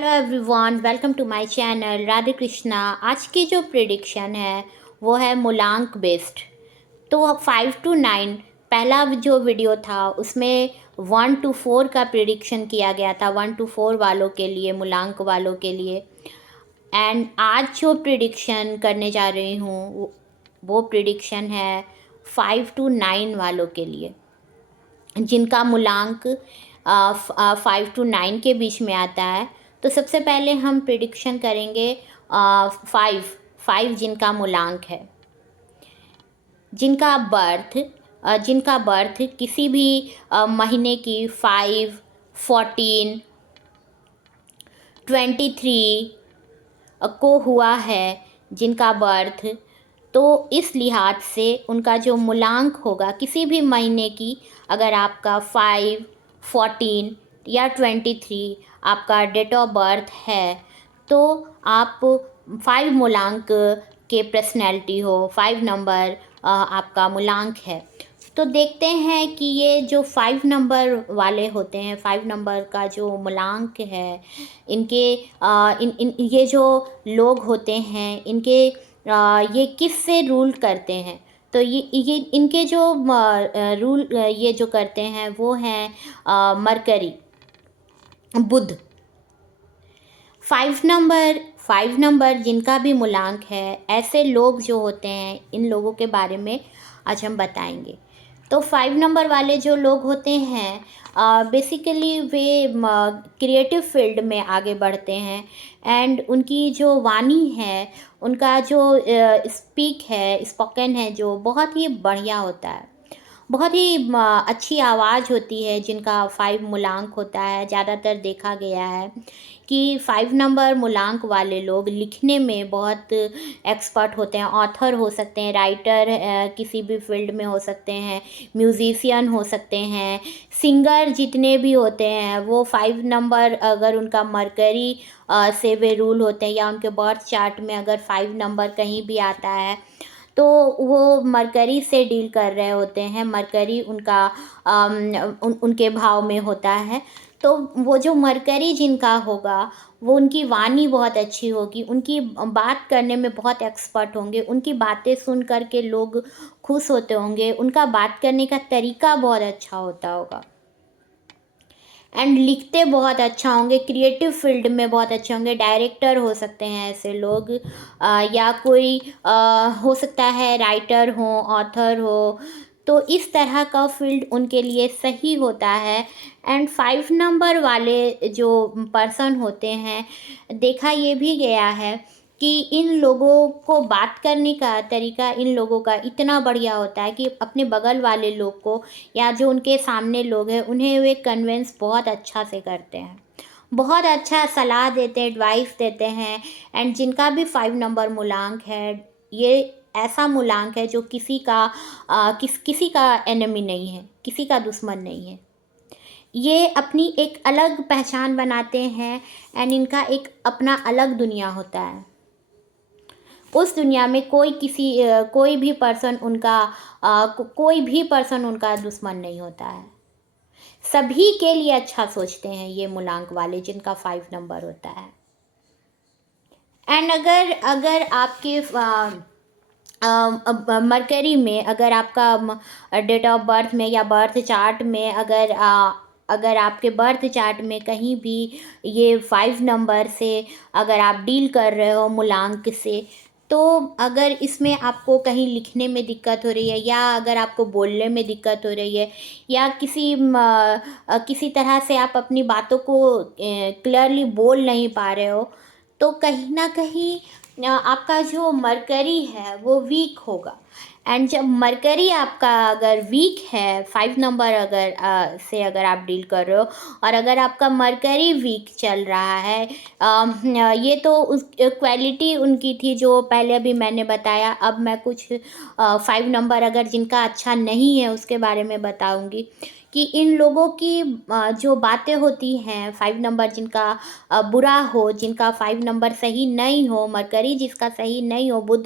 Hello everyone, welcome to my channel Radhe Krishna. आज की जो प्रिडिक्शन है वो है मूलांक बेस्ड। तो 5 to 9 पहला जो वीडियो था उसमें 1 to 4 का प्रिडिक्शन किया गया था, 1 to 4 वालों के लिए, मूलांक वालों के लिए। एंड आज जो प्रिडिक्शन करने जा रही हूँ वो प्रिडिक्शन है 5 to 9 वालों के लिए, जिनका मूलांक 5 to 9 के बीच में आता है। तो सबसे पहले हम प्रिडिक्शन करेंगे 5 जिनका मूलांक है, जिनका बर्थ किसी भी महीने की 5, 14, 23 को हुआ है, जिनका बर्थ, तो इस लिहाज से उनका जो मूलांक होगा किसी भी महीने की, अगर आपका 5, 14 या 23 आपका डेट ऑफ बर्थ है, तो आप 5 मूलांक के पर्सनैलिटी हो, 5 नंबर आपका मूलांक है। तो देखते हैं कि ये जो 5 नंबर वाले होते हैं, 5 नंबर का जो मूलांक है, इनके ये जो लोग होते हैं, इनके ये किस से रूल करते हैं। तो ये इनके जो रूल ये जो करते हैं वो हैं मरकरी, बुध। 5 नंबर जिनका भी मूलांक है, ऐसे लोग जो होते हैं, इन लोगों के बारे में आज हम बताएंगे। तो 5 नंबर वाले जो लोग होते हैं, बेसिकली वे क्रिएटिव फील्ड में आगे बढ़ते हैं। एंड उनकी जो वाणी है, उनका जो स्पीक है, स्पोकन है, जो बहुत ही बढ़िया होता है। बहुत ही अच्छी आवाज़ होती है जिनका 5 मूलांक होता है। ज़्यादातर देखा गया है कि 5 नंबर मूलांक वाले लोग लिखने में बहुत एक्सपर्ट होते हैं। ऑथर हो सकते हैं, राइटर किसी भी फील्ड में हो सकते हैं, म्यूज़िशियन हो सकते हैं, सिंगर जितने भी होते हैं, वो 5 नंबर अगर उनका मरकरी से वे रूल होते हैं, या उनके बर्थ चार्ट में अगर 5 नंबर कहीं भी आता है, तो वो मरकरी से डील कर रहे होते हैं। मरकरी उनका उनके भाव में होता है। तो वो जो मरकरी जिनका होगा, वो उनकी वाणी बहुत अच्छी होगी, उनकी बात करने में बहुत एक्सपर्ट होंगे, उनकी बातें सुन कर के लोग खुश होते होंगे, उनका बात करने का तरीका बहुत अच्छा होता होगा। एंड लिखते बहुत अच्छा होंगे, क्रिएटिव फील्ड में बहुत अच्छे होंगे, डायरेक्टर हो सकते हैं ऐसे लोग, या कोई हो सकता है राइटर हो, ऑथर हो। तो इस तरह का फील्ड उनके लिए सही होता है। एंड 5 नंबर वाले जो पर्सन होते हैं, देखा ये भी गया है कि इन लोगों को बात करने का तरीका इन लोगों का इतना बढ़िया होता है कि अपने बगल वाले लोग को, या जो उनके सामने लोग हैं, उन्हें वे कन्विंस बहुत अच्छा से करते हैं, बहुत अच्छा सलाह देते हैं, एडवाइस देते हैं। एंड जिनका भी 5 नंबर मूलांक है, ये ऐसा मूलांक है जो किसी का एनिमी नहीं है, किसी का दुश्मन नहीं है। ये अपनी एक अलग पहचान बनाते हैं। एंड इनका एक अपना अलग दुनिया होता है। उस दुनिया में कोई भी पर्सन उनका दुश्मन नहीं होता है। सभी के लिए अच्छा सोचते हैं ये मूलांक वाले, जिनका 5 नंबर होता है। एंड अगर आपके मरकरी में, अगर आपका डेट ऑफ बर्थ में या बर्थ चार्ट में, अगर आपके बर्थ चार्ट में कहीं भी ये 5 नंबर से अगर आप डील कर रहे हो मूलांक से, तो अगर इसमें आपको कहीं लिखने में दिक्कत हो रही है, या अगर आपको बोलने में दिक्कत हो रही है, या किसी तरह से आप अपनी बातों को क्लियरली बोल नहीं पा रहे हो, तो कहीं ना कहीं आपका जो मरकरी है वो वीक होगा। एंड जब मरकरी आपका अगर वीक है, 5 नंबर से अगर आप डील कर रहे हो, और अगर आपका मरकरी वीक चल रहा है, ये तो उस क्वालिटी उनकी थी जो पहले अभी मैंने बताया। अब मैं कुछ 5 नंबर अगर जिनका अच्छा नहीं है उसके बारे में बताऊंगी कि इन लोगों की जो बातें होती हैं, 5 नंबर जिनका बुरा हो, जिनका 5 नंबर सही नहीं हो, मरकरी जिसका सही नहीं हो, बुध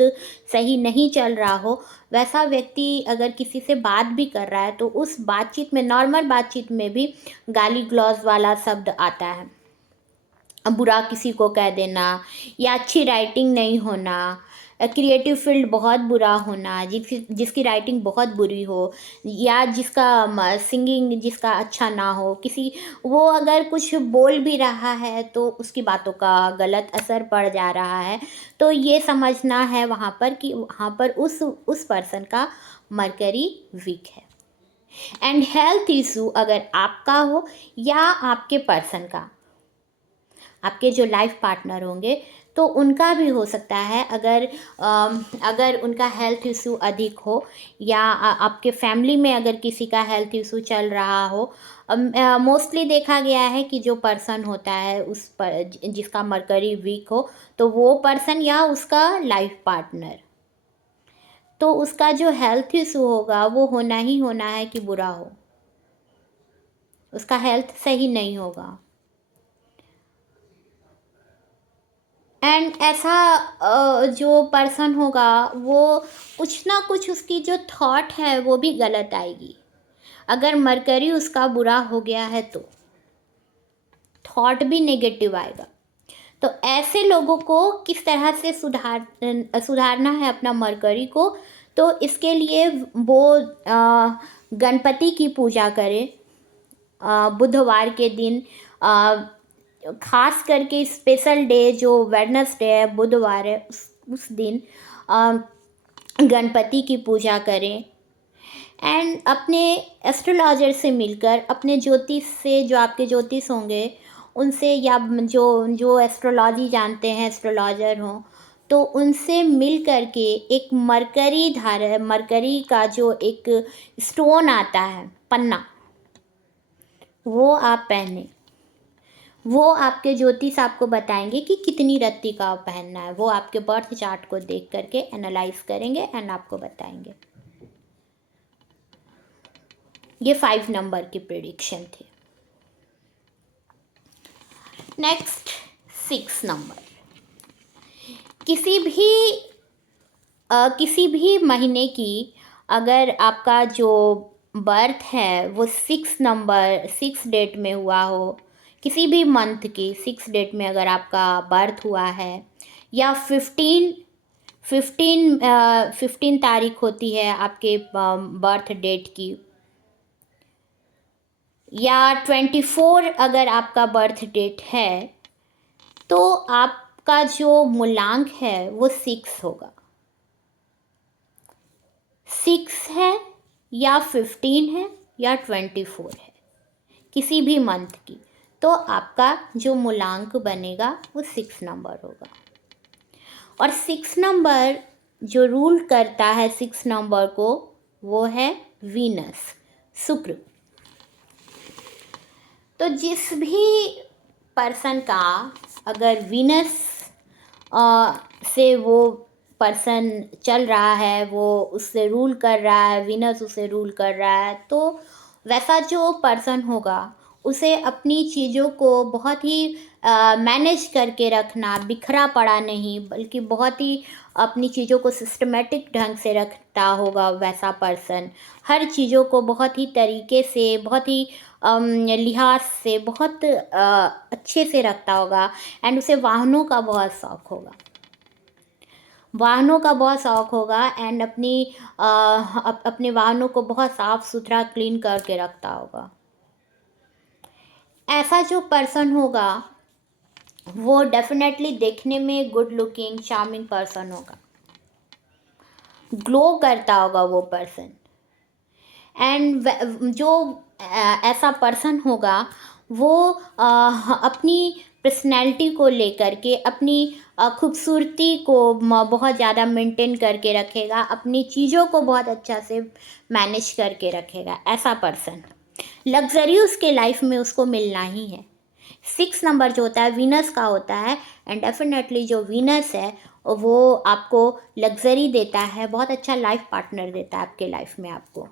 सही नहीं चल रहा हो, वैसा व्यक्ति अगर किसी से बात भी कर रहा है, तो उस बातचीत में, नॉर्मल बातचीत में भी गाली गलौज वाला शब्द आता है। बुरा किसी को कह देना, या अच्छी राइटिंग नहीं होना, क्रिएटिव फील्ड बहुत बुरा होना, जिसकी राइटिंग बहुत बुरी हो, या जिसका सिंगिंग जिसका अच्छा ना हो, किसी वो अगर कुछ बोल भी रहा है तो उसकी बातों का गलत असर पड़ जा रहा है, तो ये समझना है वहाँ पर कि वहाँ पर उस पर्सन का मरकरी वीक है। एंड हेल्थ इशू अगर आपका हो या आपके पर्सन का, आपके जो लाइफ पार्टनर होंगे तो उनका भी हो सकता है, अगर उनका हेल्थ इशू अधिक हो, या आपके फैमिली में अगर किसी का हेल्थ इशू चल रहा हो। मोस्टली देखा गया है कि जो पर्सन होता है उस पर जिसका मरकरी वीक हो, तो वो पर्सन या उसका लाइफ पार्टनर, तो उसका जो हेल्थ इशू होगा वो होना ही होना है कि बुरा हो, उसका हेल्थ सही नहीं होगा। एंड ऐसा जो पर्सन होगा वो कुछ ना कुछ उसकी जो थॉट है वो भी गलत आएगी। अगर मरकरी उसका बुरा हो गया है तो थॉट भी नेगेटिव आएगा। तो ऐसे लोगों को किस तरह से सुधारना है अपना मरकरी को, तो इसके लिए वो गणपति की पूजा करें बुधवार के दिन, खास करके स्पेशल डे जो वेडनेसडे है, बुधवार है, उस दिन गणपति की पूजा करें। एंड अपने एस्ट्रोलॉजर से मिलकर, अपने ज्योतिष से, जो आपके ज्योतिष होंगे उनसे, या जो एस्ट्रोलॉजी जानते हैं, एस्ट्रोलॉजर हों, तो उनसे मिल करके एक मरकरी का जो एक स्टोन आता है, पन्ना, वो आप पहने। वो आपके ज्योतिष आपको बताएंगे कि कितनी रत्ती का पहनना है, वो आपके बर्थ चार्ट को देख करके एनालाइज करेंगे एंड आपको बताएंगे। ये 5 नंबर की प्रेडिक्शन थी। Next 6 number. किसी भी महीने की अगर आपका जो बर्थ है वो 6 डेट में हुआ हो, किसी भी मंथ की 6 डेट में अगर आपका बर्थ हुआ है, या 15 तारीख होती है आपके बर्थ डेट की, या 24 अगर आपका बर्थ डेट है, तो आपका जो मूलांक है वो 6 होगा। 6 है या 15 है या 24 है, किसी भी मंथ की, तो आपका जो मूलांक बनेगा वो 6 नंबर होगा। और 6 नंबर जो रूल करता है 6 नंबर को, वो है वीनस, शुक्र। तो जिस भी पर्सन का अगर वीनस से वो पर्सन चल रहा है, वो उससे रूल कर रहा है, वीनस उसे रूल कर रहा है, तो वैसा जो पर्सन होगा उसे अपनी चीज़ों को बहुत ही मैनेज करके रखना, बिखरा पड़ा नहीं, बल्कि बहुत ही अपनी चीज़ों को सिस्टमेटिक ढंग से रखता होगा। वैसा पर्सन हर चीज़ों को बहुत ही तरीके से, बहुत ही लिहाज से, बहुत अच्छे से रखता होगा। एंड उसे वाहनों का बहुत शौक़ होगा, एंड अपने वाहनों को बहुत साफ़ सुथरा क्लीन करके रखता होगा। ऐसा जो पर्सन होगा वो डेफिनेटली देखने में गुड लुकिंग, चार्मिंग पर्सन होगा, ग्लो करता होगा वो पर्सन। एंड जो ऐसा पर्सन होगा वो अपनी पर्सनैलिटी को लेकर के, अपनी खूबसूरती को बहुत ज़्यादा मेंटेन करके रखेगा, अपनी चीज़ों को बहुत अच्छा से मैनेज करके रखेगा। ऐसा पर्सन लग्जरी उसके लाइफ में उसको मिलना ही है। 6 नंबर जो होता है वीनस का होता है, एंड डेफिनेटली जो वीनस है वो आपको लग्जरी देता है, बहुत अच्छा लाइफ पार्टनर देता है आपके लाइफ में, आपको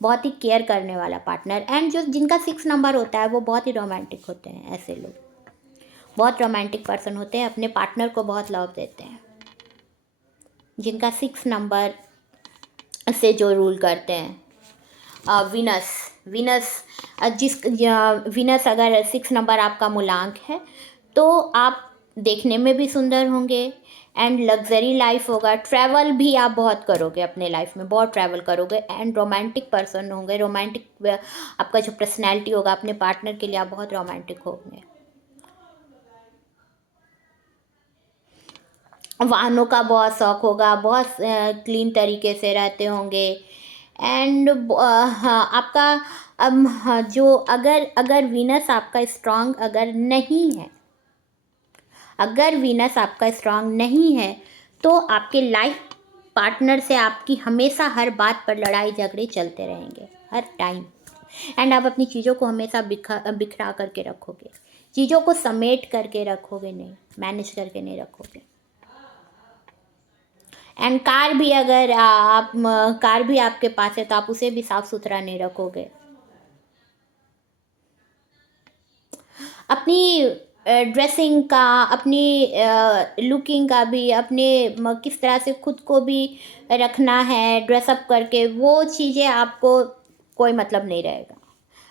बहुत ही केयर करने वाला पार्टनर। एंड जो जिनका 6 नंबर होता है वो बहुत ही रोमांटिक होते हैं। ऐसे लोग बहुत रोमांटिक पर्सन होते हैं, अपने पार्टनर को बहुत लव देते हैं। जिनका 6 नंबर से जो रूल करते हैं वीनस अगर 6 नंबर आपका मूलांक है, तो आप देखने में भी सुंदर होंगे एंड लग्जरी लाइफ होगा। ट्रैवल भी आप बहुत करोगे, अपने लाइफ में बहुत ट्रैवल करोगे एंड रोमांटिक पर्सन होंगे। रोमांटिक आपका जो पर्सनैलिटी होगा अपने पार्टनर के लिए, आप बहुत रोमांटिक होंगे। वाहनों का बहुत शौक होगा, बहुत क्लीन तरीके से रहते होंगे एंड हाँ, आपका हाँ, जो अगर अगर वीनस आपका स्ट्रांग अगर नहीं है, अगर वीनस आपका स्ट्रांग नहीं है तो आपके लाइफ पार्टनर से आपकी हमेशा हर बात पर लड़ाई झगड़े चलते रहेंगे हर टाइम। एंड आप अपनी चीज़ों को हमेशा बिखरा करके रखोगे, चीज़ों को समेट करके रखोगे, नहीं मैनेज करके नहीं रखोगे। एंड कार भी अगर आप कार भी आपके पास है तो आप उसे भी साफ सुथरा नहीं रखोगे। अपनी ड्रेसिंग का, अपनी लुकिंग का भी, अपने किस तरह से खुद को भी रखना है ड्रेसअप करके, वो चीज़ें आपको कोई मतलब नहीं रहेगा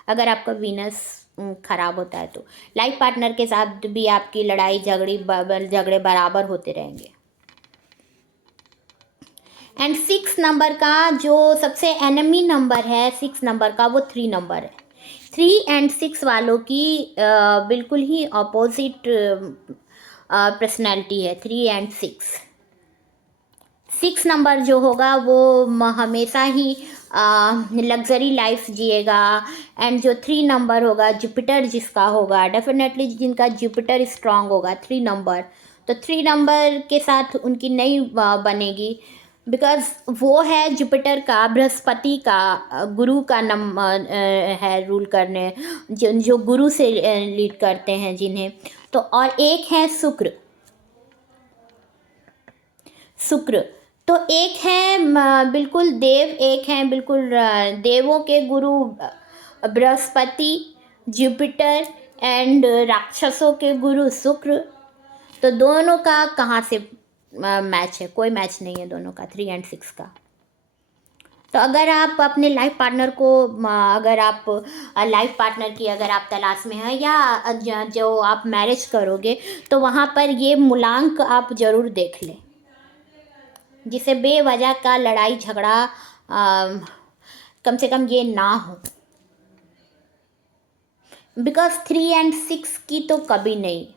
अगर आपका वीनस खराब होता है। तो लाइफ पार्टनर के साथ भी आपकी लड़ाई झगड़े बराबर होते रहेंगे। एंड 6 नंबर का जो सबसे एनिमी नंबर है 6 नंबर का, वो 3 नंबर है। 3 एंड 6 वालों की बिल्कुल ही अपोजिट पर्सनैलिटी है। 3 एंड 6 नंबर जो होगा वो हमेशा ही लग्जरी लाइफ जिएगा। एंड जो 3 नंबर होगा, जुपिटर जिसका होगा, डेफिनेटली जिनका जुपिटर स्ट्रांग होगा 3 नंबर, तो 3 नंबर के साथ उनकी नहीं बनेगी। बिकॉज वो है जुपिटर का, बृहस्पति का, गुरु का नंबर है रूल करने, जो गुरु से लीड करते हैं जिन्हें। तो और एक है शुक्र। तो एक है बिल्कुल देव, एक है बिल्कुल देवों के गुरु बृहस्पति, जुपिटर एंड राक्षसों के गुरु शुक्र। तो दोनों का कहाँ से मैच है? कोई मैच नहीं है दोनों का, 3 एंड 6 का। तो अगर आप अपने लाइफ पार्टनर को, अगर आप लाइफ पार्टनर की अगर आप तलाश में हैं या जो आप मैरिज करोगे, तो वहाँ पर ये मूलांक आप ज़रूर देख लें, जिसे बेवजह का लड़ाई झगड़ा कम से कम ये ना हो। बिकॉज 3 एंड 6 की तो कभी नहीं,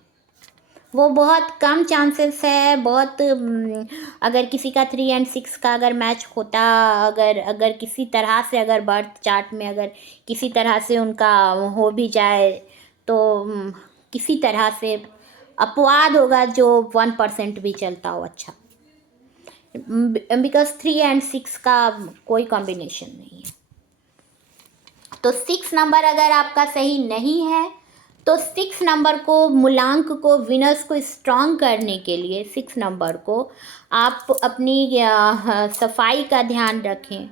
वो बहुत कम चांसेस है। बहुत अगर किसी का 3 एंड 6 का अगर मैच होता, अगर किसी तरह से अगर बर्थ चार्ट में अगर किसी तरह से उनका हो भी जाए, तो किसी तरह से अपवाद होगा जो 1% भी चलता हो अच्छा। बिकॉज 3 एंड 6 का कोई कॉम्बिनेशन नहीं है। तो 6 नंबर अगर आपका सही नहीं है, तो 6 नंबर को, मूलांक को, विनर्स को स्ट्रांग करने के लिए 6 नंबर को आप अपनी सफाई का ध्यान रखें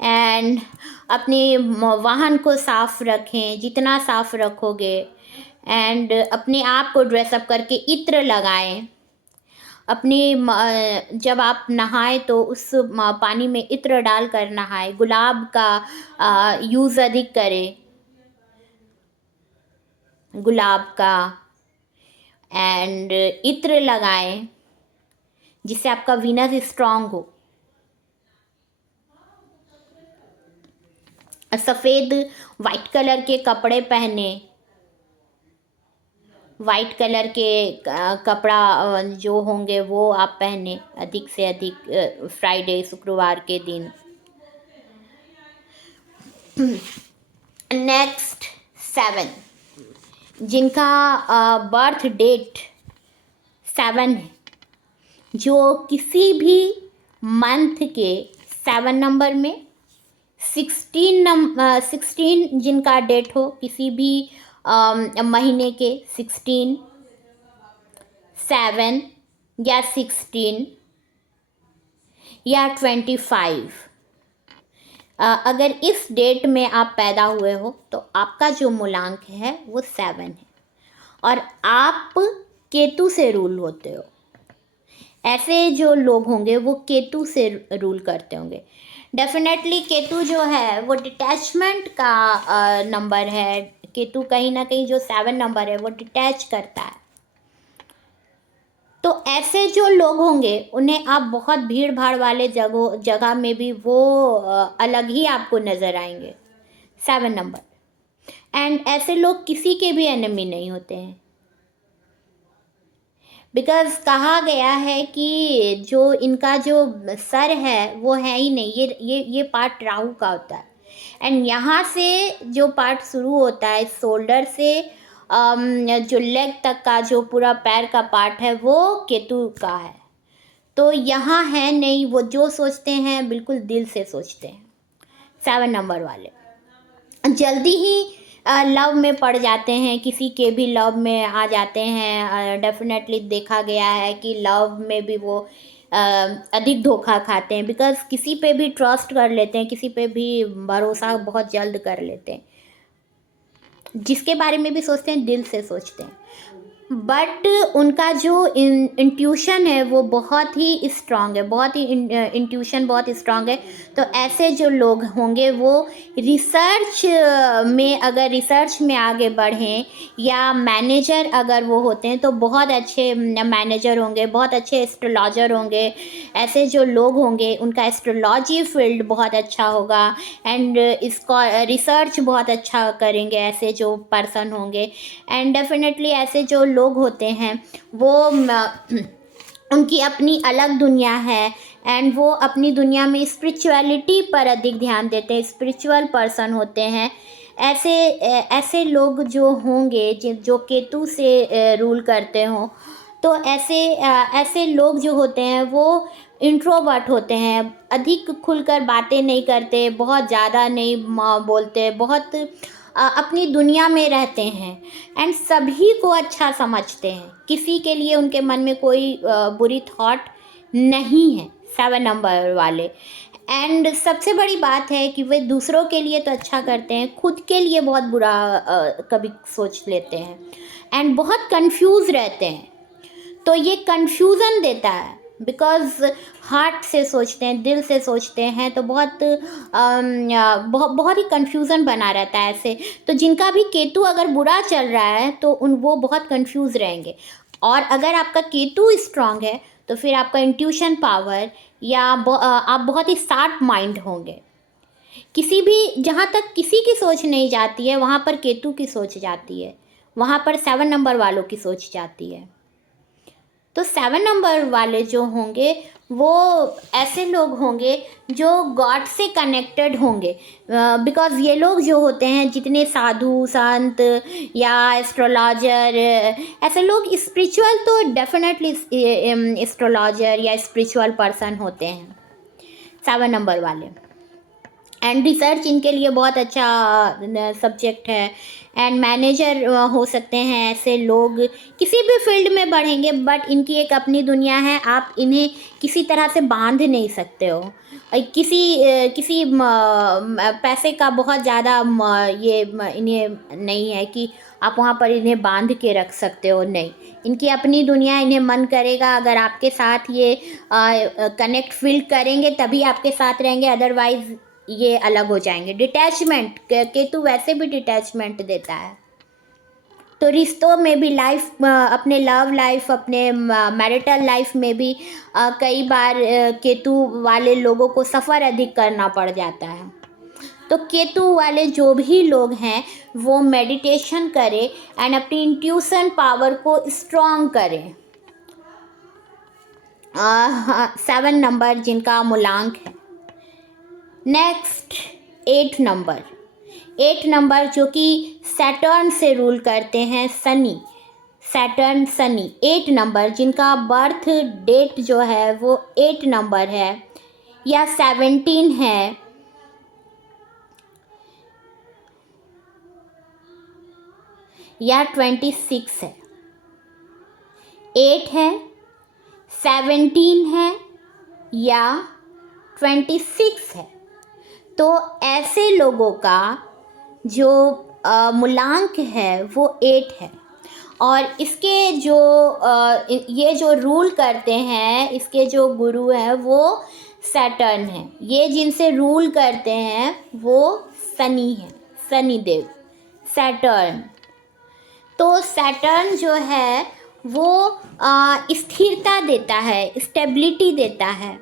एंड अपने वाहन को साफ रखें, जितना साफ रखोगे। एंड अपने आप को ड्रेसअप करके इत्र लगाएं। अपने जब आप नहाएं तो उस पानी में इत्र डाल कर नहाएं। गुलाब का यूज़ अधिक करें, गुलाब का, एंड इत्र लगाएं जिससे आपका वीनस स्ट्रांग हो। सफ़ेद वाइट कलर के कपड़े पहने, वाइट कलर के कपड़ा जो होंगे वो आप पहने अधिक से अधिक फ्राइडे, शुक्रवार के दिन। नेक्स्ट 7, जिनका बर्थ डेट 7 है, जो किसी भी मंथ के 7 नंबर में, 16 जिनका डेट हो किसी भी महीने के 16, 7 या 16 या 25, अगर इस डेट में आप पैदा हुए हो तो आपका जो मूलांक है वो 7 है और आप केतु से रूल होते हो। ऐसे जो लोग होंगे वो केतु से रूल करते होंगे। डेफिनेटली केतु जो है वो डिटैचमेंट का नंबर है। केतु कहीं ना कहीं जो 7 नंबर है वो डिटैच करता है। तो ऐसे जो लोग होंगे उन्हें आप बहुत भीड़ भाड़ वाले जगह में भी वो अलग ही आपको नज़र आएंगे। 7 नंबर। एंड ऐसे लोग किसी के भी एनिमी नहीं होते हैं, बिकॉज कहा गया है कि जो इनका जो सर है वो है ही नहीं, ये पार्ट राहु का होता है। एंड यहाँ से जो पार्ट शुरू होता है शोल्डर से जो लेग तक का जो पूरा पैर का पार्ट है वो केतु का है। तो यहाँ है नहीं, वो जो सोचते हैं बिल्कुल दिल से सोचते हैं। 7 नंबर वाले जल्दी ही लव में पड़ जाते हैं, किसी के भी लव में आ जाते हैं। डेफिनेटली देखा गया है कि लव में भी वो अधिक धोखा खाते हैं, बिकॉज किसी पे भी ट्रस्ट कर लेते हैं, किसी पे भी भरोसा बहुत जल्द कर लेते हैं। जिसके बारे में भी सोचते हैं दिल से सोचते हैं, बट उनका जो इंट्यूशन है वो बहुत ही स्ट्रांग है, बहुत ही इंट्यूशन बहुत स्ट्रांग है। तो ऐसे जो लोग होंगे वो रिसर्च में, अगर रिसर्च में आगे बढ़ें या मैनेजर अगर वो होते हैं तो बहुत अच्छे मैनेजर होंगे, बहुत अच्छे एस्ट्रोलॉजर होंगे। ऐसे जो लोग होंगे उनका एस्ट्रोलॉजी फील्ड बहुत अच्छा होगा एंड इसका रिसर्च बहुत अच्छा करेंगे ऐसे जो पर्सन होंगे। एंड डेफिनेटली ऐसे जो लोग होते हैं वो उनकी अपनी अलग दुनिया है एंड वो अपनी दुनिया में स्पिरिचुअलिटी पर अधिक ध्यान देते हैं, स्पिरिचुअल पर्सन होते हैं। ऐसे लोग जो होंगे जो केतु से रूल करते हों, तो ऐसे लोग जो होते हैं वो इंट्रोवर्ट होते हैं, अधिक खुलकर बातें नहीं करते, बहुत ज़्यादा नहीं बोलते, बहुत अपनी दुनिया में रहते हैं एंड सभी को अच्छा समझते हैं। किसी के लिए उनके मन में कोई बुरी थॉट नहीं है 7 नंबर वाले। एंड सबसे बड़ी बात है कि वे दूसरों के लिए तो अच्छा करते हैं, खुद के लिए बहुत बुरा कभी सोच लेते हैं एंड बहुत कंफ्यूज रहते हैं। तो ये कंफ्यूज़न देता है, बिकॉज हार्ट से सोचते हैं, दिल से सोचते हैं, तो बहुत ही कंफ्यूज़न बना रहता है ऐसे। तो जिनका भी केतु अगर बुरा चल रहा है तो वो बहुत कंफ्यूज रहेंगे। और अगर आपका केतु स्ट्रांग है तो फिर आपका इंट्यूशन पावर या आप बहुत ही शार्प माइंड होंगे। किसी भी, जहाँ तक किसी की सोच नहीं जाती है वहाँ पर केतु की सोच जाती है, वहाँ पर 7 नंबर वालों की सोच जाती है। तो 7 नंबर वाले जो होंगे वो ऐसे लोग होंगे जो गॉड से कनेक्टेड होंगे, बिकॉज़ ये लोग जो होते हैं जितने साधु संत या एस्ट्रोलॉजर, ऐसे लोग स्पिरिचुअल तो डेफिनेटली एस्ट्रोलॉजर या स्पिरिचुअल पर्सन होते हैं 7 नंबर वाले। एंड रिसर्च इनके लिए बहुत अच्छा सब्जेक्ट है एंड मैनेजर हो सकते हैं ऐसे लोग। किसी भी फील्ड में बढ़ेंगे बट इनकी एक अपनी दुनिया है, आप इन्हें किसी तरह से बांध नहीं सकते हो। किसी पैसे का बहुत ज़्यादा इन्हें नहीं है कि आप वहाँ पर इन्हें बांध के रख सकते हो, नहीं। इनकी अपनी दुनिया, इन्हें मन करेगा अगर आपके साथ ये कनेक्ट फील करेंगे तभी आपके साथ रहेंगे, अदरवाइज़ ये अलग हो जाएंगे। डिटैचमेंट, केतु वैसे भी डिटैचमेंट देता है। तो रिश्तों में भी लाइफ, अपने लव लाइफ, अपने मैरिटल लाइफ में भी कई बार केतु वाले लोगों को सफ़र अधिक करना पड़ जाता है। तो केतु वाले जो भी लोग हैं वो मेडिटेशन करें एंड अपनी इंट्यूशन पावर को स्ट्रॉन्ग करें। 7 नंबर जिनका मूलांक है। Next 8 number. 8 नंबर जो कि सैटर्न से रूल करते हैं, शनि, सैटर्न शनि। 8 नंबर जिनका बर्थ डेट जो है वो 8 नंबर है या 17 है या 26 है। 8 है, 17 है या 26 है। तो ऐसे लोगों का जो मूलांक है वो 8 है। और इसके जो ये जो रूल करते हैं, इसके जो गुरु हैं वो सैटर्न है। ये जिनसे रूल करते हैं वो शनि है, शनिदेव, सैटर्न। तो सैटर्न जो है वो स्थिरता देता है, स्टेबिलिटी देता है।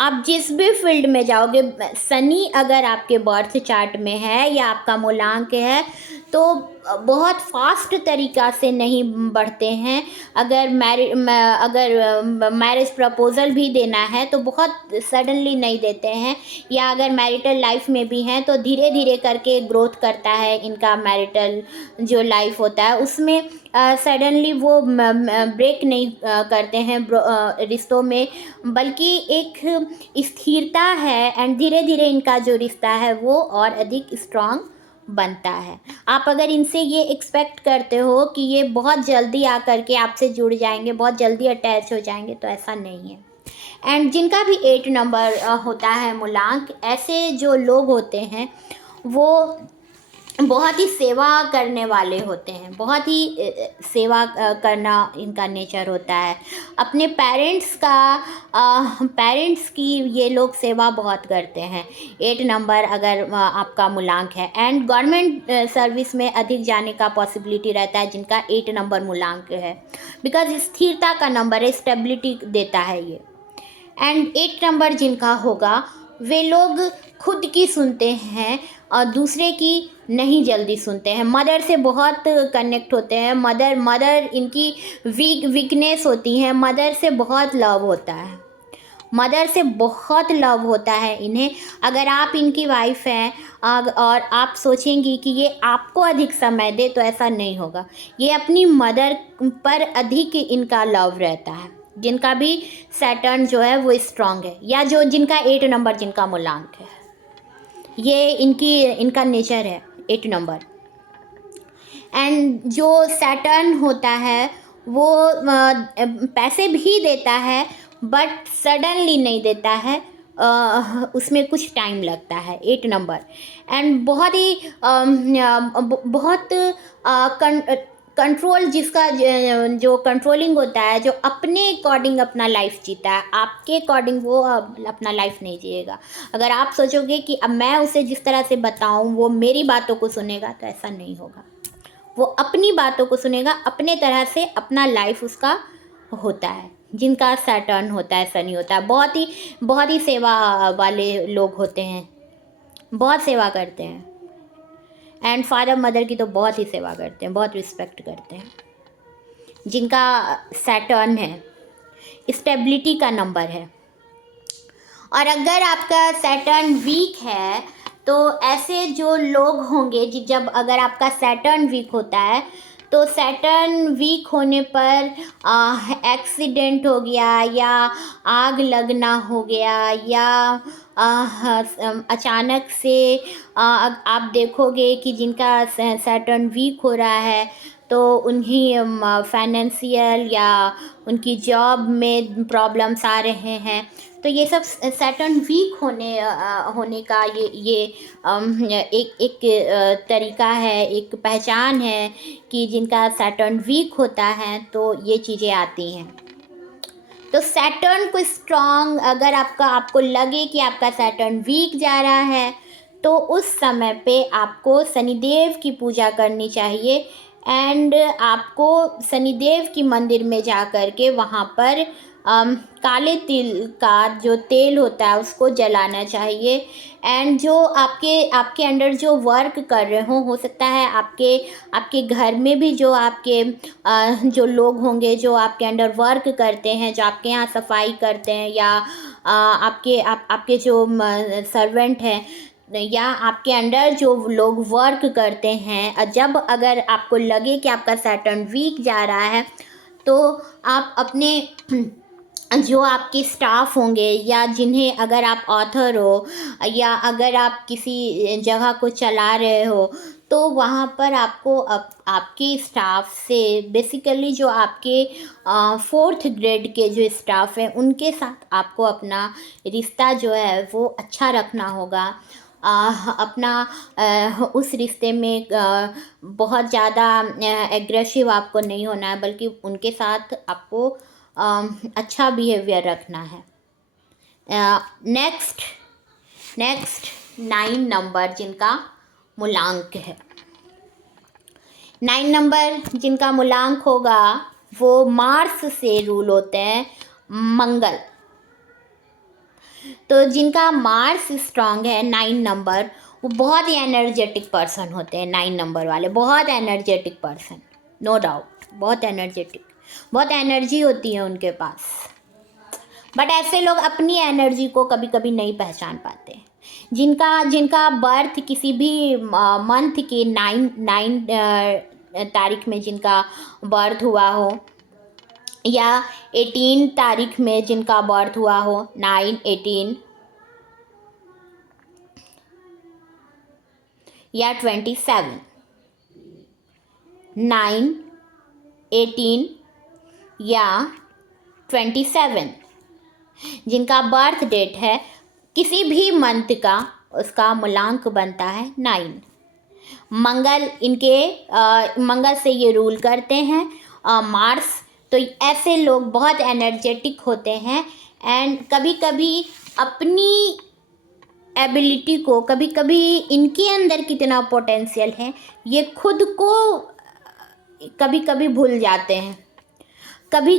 आप जिस भी फील्ड में जाओगे, शनि अगर आपके बर्थ चार्ट में है या आपका मूलांक है तो बहुत फास्ट तरीक़ा से नहीं बढ़ते हैं। अगर मैरिज प्रपोज़ल भी देना है तो बहुत सडनली नहीं देते हैं, या अगर मैरिटल लाइफ में भी हैं तो धीरे धीरे करके ग्रोथ करता है इनका मैरिटल जो लाइफ होता है उसमें। सडनली वो ब्रेक नहीं करते हैं रिश्तों में, बल्कि एक स्थिरता है एंड धीरे धीरे इनका जो रिश्ता है वो और अधिक स्ट्रांग बनता है। आप अगर इनसे ये एक्सपेक्ट करते हो कि ये बहुत जल्दी आकर के आपसे जुड़ जाएंगे, बहुत जल्दी अटैच हो जाएंगे, तो ऐसा नहीं है। एंड जिनका भी 8 नंबर होता है मूलांक, ऐसे जो लोग होते हैं वो बहुत ही सेवा करने वाले होते हैं, बहुत ही सेवा करना इनका नेचर होता है। अपने पेरेंट्स की ये लोग सेवा बहुत करते हैं। 8 नंबर अगर आपका मूलांक है, एंड गवर्नमेंट सर्विस में अधिक जाने का पॉसिबिलिटी रहता है जिनका 8 नंबर मूलांक है, बिकॉज स्थिरता का नंबर है, स्टेबिलिटी देता है ये। एंड 8 नंबर जिनका होगा वे लोग खुद की सुनते हैं और दूसरे की नहीं जल्दी सुनते हैं। मदर से बहुत कनेक्ट होते हैं। मदर इनकी वीकनेस होती है। मदर से बहुत लव होता है, मदर से बहुत लव होता है इन्हें। अगर आप इनकी वाइफ हैं और आप सोचेंगी कि ये आपको अधिक समय दे, तो ऐसा नहीं होगा। ये अपनी मदर पर अधिक इनका लव रहता है। जिनका भी सैटर्न जो है वो स्ट्रांग है, या जो जिनका 8 नंबर जिनका मूलांक है, ये इनका नेचर है 8 नंबर। एंड जो सैटर्न होता है वो पैसे भी देता है, बट सडनली नहीं देता है, उसमें कुछ टाइम लगता है 8 नंबर। एंड बहुत ही बहुत कंट्रोल, जिसका जो कंट्रोलिंग होता है, जो अपने अकॉर्डिंग अपना लाइफ जीता है, आपके अकॉर्डिंग वो अपना लाइफ नहीं जिएगा। अगर आप सोचोगे कि अब मैं उसे जिस तरह से बताऊं वो मेरी बातों को सुनेगा, तो ऐसा नहीं होगा। वो अपनी बातों को सुनेगा, अपने तरह से अपना लाइफ उसका होता है। जिनका सैटर्न होता है, शनि होता है, बहुत ही सेवा वाले लोग होते हैं, बहुत सेवा करते हैं। एंड फादर मदर की तो बहुत ही सेवा करते हैं, बहुत रिस्पेक्ट करते हैं। जिनका सैटर्न है, स्टेबिलिटी का नंबर है। और अगर आपका सैटर्न वीक है तो ऐसे जो लोग होंगे, जब अगर आपका सैटर्न वीक होता है तो सैटर्न वीक होने पर एक्सीडेंट हो गया, या आग लगना हो गया, या अचानक से आप देखोगे कि जिनका सैटर्न वीक हो रहा है तो उन्हें फाइनेंशियल या उनकी जॉब में प्रॉब्लम्स आ रहे हैं। तो ये सब सैटर्न वीक होने का ये एक तरीका है, एक पहचान है कि जिनका सैटर्न वीक होता है तो ये चीज़ें आती हैं। तो सैटर्न को स्ट्रांग, अगर आपको लगे कि आपका सैटर्न वीक जा रहा है तो उस समय पे आपको शनिदेव की पूजा करनी चाहिए। एंड आपको शनिदेव की मंदिर में जा कर के वहाँ पर काले तिल का जो तेल होता है उसको जलाना चाहिए। एंड जो आपके अंडर जो वर्क कर रहे हो सकता है आपके घर में भी जो आपके जो लोग होंगे जो आपके अंडर वर्क करते हैं, जो आपके यहाँ सफाई करते हैं, या आपके जो सर्वेंट हैं, या आपके अंडर जो लोग वर्क करते हैं, जब अगर आपको लगे कि आपका सैटर्न वीक जा रहा है तो आप अपने जो आपके स्टाफ होंगे, या जिन्हें, अगर आप ऑथर हो या अगर आप किसी जगह को चला रहे हो, तो वहाँ पर आपको आपके स्टाफ से बेसिकली जो आपके 4th ग्रेड के जो स्टाफ हैं उनके साथ आपको अपना रिश्ता जो है वो अच्छा रखना होगा। अपना उस रिश्ते में बहुत ज़्यादा एग्रेसिव आपको नहीं होना है, बल्कि उनके साथ आपको अच्छा बिहेवियर रखना है। नेक्स्ट 9 नंबर जिनका मूलांक है, 9 नंबर जिनका मूलांक होगा वो मार्स से रूल होते हैं, मंगल। तो जिनका मार्स स्ट्रांग है 9 नंबर, वो बहुत ही एनर्जेटिक पर्सन होते हैं। 9 नंबर वाले बहुत एनर्जेटिक पर्सन, नो डाउट, बहुत एनर्जेटिक, बहुत एनर्जी होती है उनके पास। बट ऐसे लोग अपनी एनर्जी को कभी कभी नहीं पहचान पाते। जिनका बर्थ किसी भी मंथ के 9 तारीख में जिनका बर्थ हुआ हो, या 18 तारीख में जिनका बर्थ हुआ हो, 9, 18 या 27, 9, 18 या 27 जिनका बर्थ डेट है किसी भी मंथ का, उसका मूलांक बनता है 9। मंगल मंगल से ये रूल करते हैं, मार्स। तो ऐसे लोग बहुत एनर्जेटिक होते हैं एंड कभी कभी अपनी एबिलिटी को, कभी कभी इनके अंदर कितना पोटेंशियल है ये खुद को कभी कभी भूल जाते हैं। कभी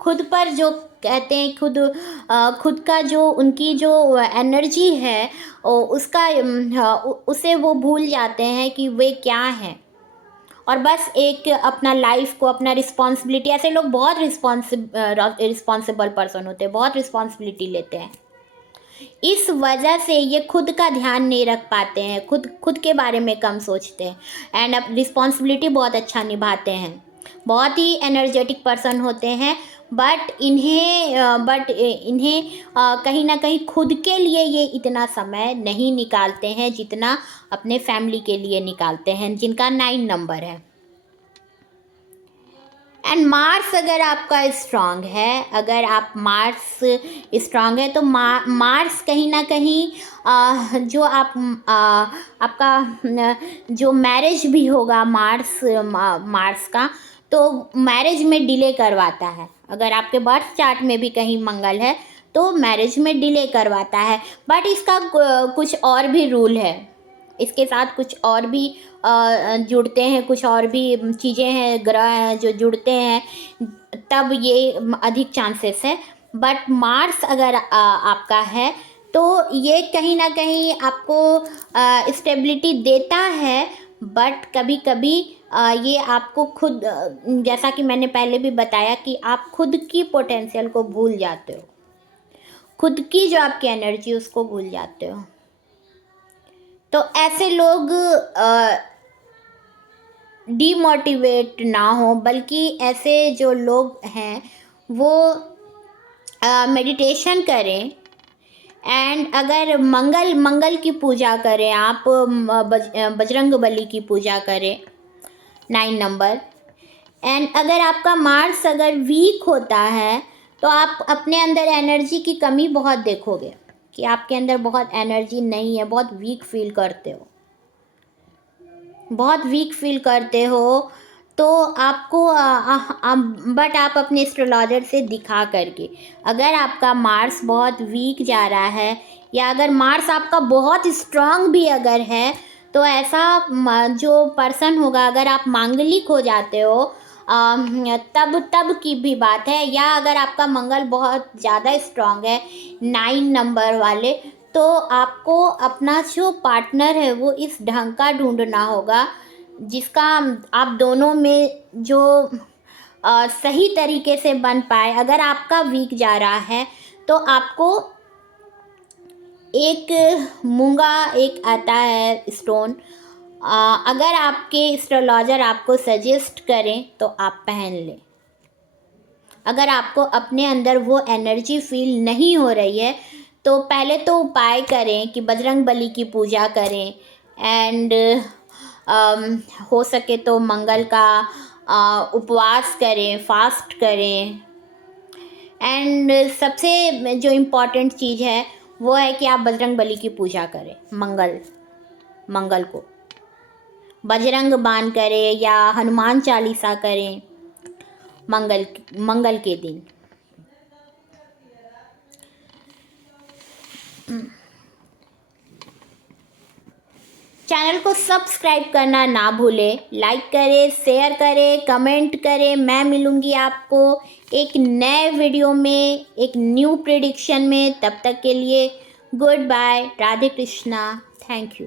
खुद पर जो कहते हैं, खुद का जो उनकी जो एनर्जी है उसे वो भूल जाते हैं कि वे क्या हैं, और बस एक अपना लाइफ को, अपना रिस्पॉन्सिबिलिटी, ऐसे लोग बहुत रिस्पॉन्सिबल पर्सन होते हैं, बहुत रिस्पॉन्सिबिलिटी लेते हैं। इस वजह से ये खुद का ध्यान नहीं रख पाते हैं, खुद के बारे में कम सोचते हैं एंड अब रिस्पॉन्सिबिलिटी बहुत अच्छा निभाते हैं। बहुत ही एनर्जेटिक पर्सन होते हैं, बट इन्हें कहीं ना कहीं खुद के लिए ये इतना समय नहीं निकालते हैं जितना अपने फैमिली के लिए निकालते हैं, जिनका 9 नंबर है। एंड मार्स अगर आपका स्ट्रांग है, अगर आप मार्स स्ट्रांग है तो मार्स कहीं ना कहीं जो आपका जो मैरिज भी होगा मार्स का, तो मैरिज में डिले करवाता है। अगर आपके बर्थ चार्ट में भी कहीं मंगल है तो मैरिज में डिले करवाता है। बट इसका कुछ और भी रूल है, इसके साथ कुछ और भी जुड़ते हैं, कुछ और भी चीज़ें हैं, ग्रह हैं जो जुड़ते हैं, तब ये अधिक चांसेस है। बट मार्स अगर आपका है तो ये कहीं ना कहीं आपको स्टेबिलिटी देता है, बट कभी कभी ये आपको खुद, जैसा कि मैंने पहले भी बताया कि आप खुद की पोटेंशियल को भूल जाते हो, खुद की जो आपकी एनर्जी उसको भूल जाते हो। तो ऐसे लोग डीमोटिवेट ना हो, बल्कि ऐसे जो लोग हैं वो मेडिटेशन करें एंड अगर मंगल की पूजा करें, आप बजरंग बली की पूजा करें, 9 नंबर। एंड अगर आपका मार्स अगर वीक होता है तो आप अपने अंदर एनर्जी की कमी बहुत देखोगे कि आपके अंदर बहुत एनर्जी नहीं है, बहुत वीक फील करते हो, बहुत वीक फील करते हो। तो आपको बट आप अपने एस्ट्रोलॉजर से दिखा करके, अगर आपका मार्स बहुत वीक जा रहा है या अगर मार्स आपका बहुत स्ट्रांग भी अगर है, तो ऐसा जो पर्सन होगा, अगर आप मांगलिक हो जाते हो तब की भी बात है, या अगर आपका मंगल बहुत ज़्यादा स्ट्रांग है 9 नंबर वाले, तो आपको अपना जो पार्टनर है वो इस ढंग का ढूंढना होगा जिसका आप दोनों में जो सही तरीके से बन पाए। अगर आपका वीक जा रहा है तो आपको एक मूंगा एक आता है स्टोन, अगर आपके एस्ट्रोलॉजर आपको सजेस्ट करें तो आप पहन लें। अगर आपको अपने अंदर वो एनर्जी फील नहीं हो रही है तो पहले तो उपाय करें कि बजरंग बली की पूजा करें एंड हो सके तो मंगल का उपवास करें, फास्ट करें। एंड सबसे जो इम्पॉर्टेंट चीज़ है वो है कि आप बजरंग बली की पूजा करें। मंगल को बजरंग बाण करें या हनुमान चालीसा करें मंगल के दिन। चैनल को सब्सक्राइब करना ना भूलें, लाइक करें, शेयर करें, कमेंट करें। मैं मिलूँगी आपको एक नए वीडियो में, एक न्यू प्रेडिक्शन में। तब तक के लिए good bye, Radhe Krishna, thank you.